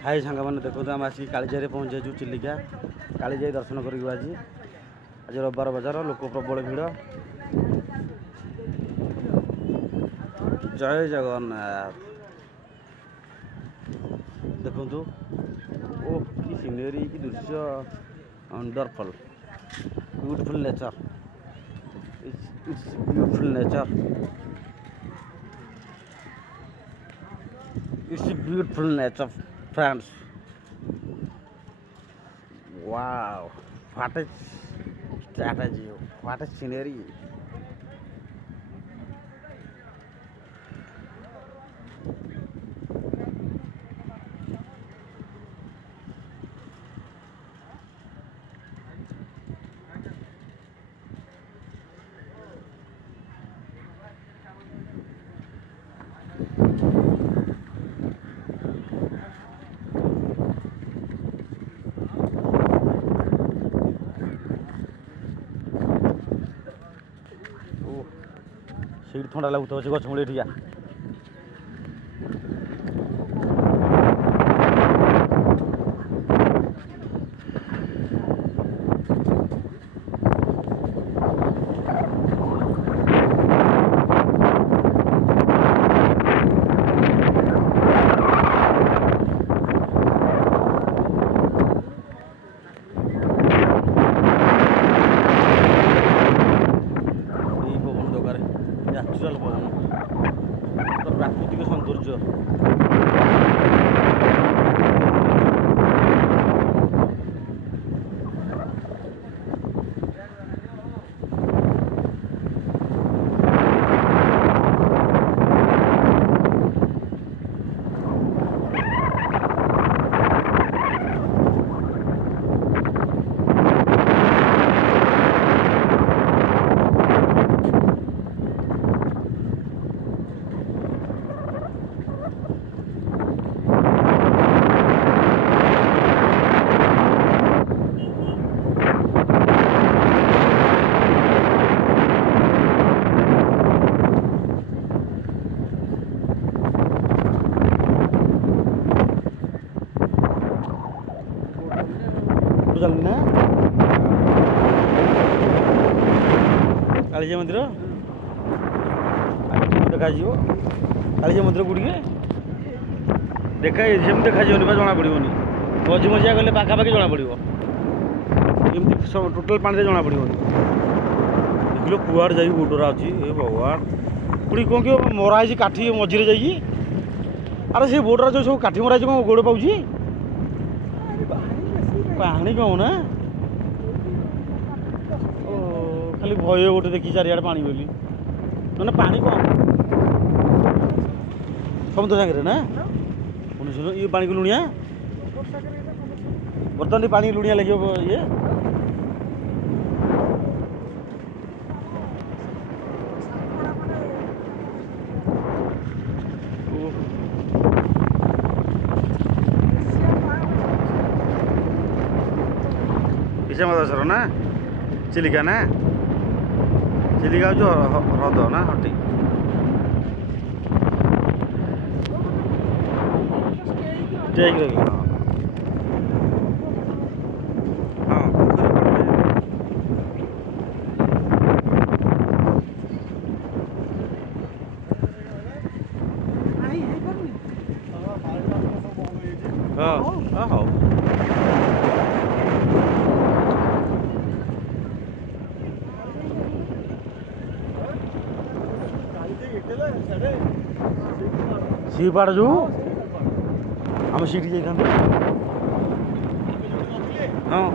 हाय सांग मैंने देखो आम आसिक कालीजाई पहुँचे चिलिका कालीजाई दर्शन कर आज रविवार बजार लोक प्रबल भिड़। जय जगन्नाथ देखु ओ कि सीनरी कि दृश्य wonderful beautiful nature it's beautiful nature it's beautiful nature friends. Wow what a strategy, what a scenery. Seat थंडा लगुत से गछ मूले ठिया न्याचुराल पवन प्राकृतिक सौंदर्य ना कालीजा मंदिर देखा कालीजा मंदिर कौटी देखा सेम देखा जना पड़ोनी मझी मझिया गले पाखापाखि जना पड़ो एमती टोटाल पानी जना पड़ोनी देख कुआड़ जा गोटरा अच्छी ए भगवान पुणी कौन कि मराई काठी मझे जा अरे से बोटरा जो सब काठी मराई कौन गोड़ पाँच पानी कौन ना ओ खाली भय गोटे देखी चारिआडे पानी बोली ना पानी कौन समुद्र सागर ना पुणी सुन ये पानी को लुणिया बर्तमान पानी लुणिया लगे ये मदसर ना चिलिका ना चिलिका जो ह्रद ना हटी टेक लगी हाँ हाँ हाँ सीपाड़ जो आम सीटी जाइए हाँ